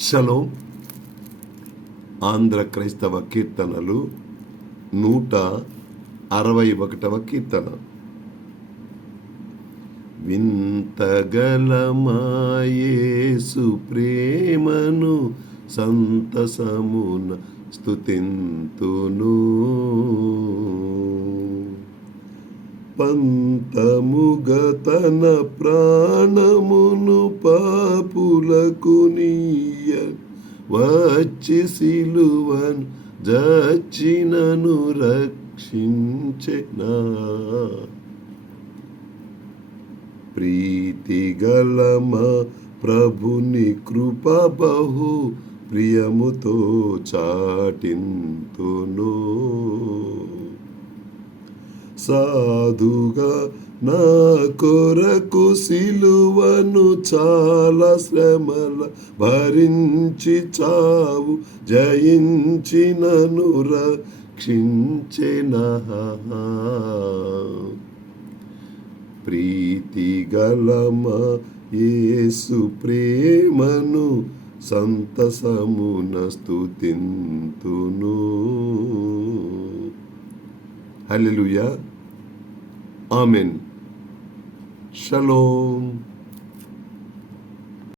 Shalom. Andhra క్రైస్తవ కీర్తనలు 161వ కీర్తన. వింతగలమాయేసు ప్రేమను సంతసమున స్తుతింతును. పంతముగ తన ప్రాణమును పాపులకు నీయ వచ్చి సిలువను జచ్చినను రక్షించెనా. ప్రీతిగలమా ప్రభుని కృప బహు ప్రియముతో చాటింతును. సాధుగా నా కొరకు సిలువను చాలా శ్రమల భరించి చావు జయించినను రక్షించెనా. ప్రీతిగలమా యేసు ప్రేమను సంతసమున స్తుతింతును. హల్లెలూయా. ఆమెన్. షలోం.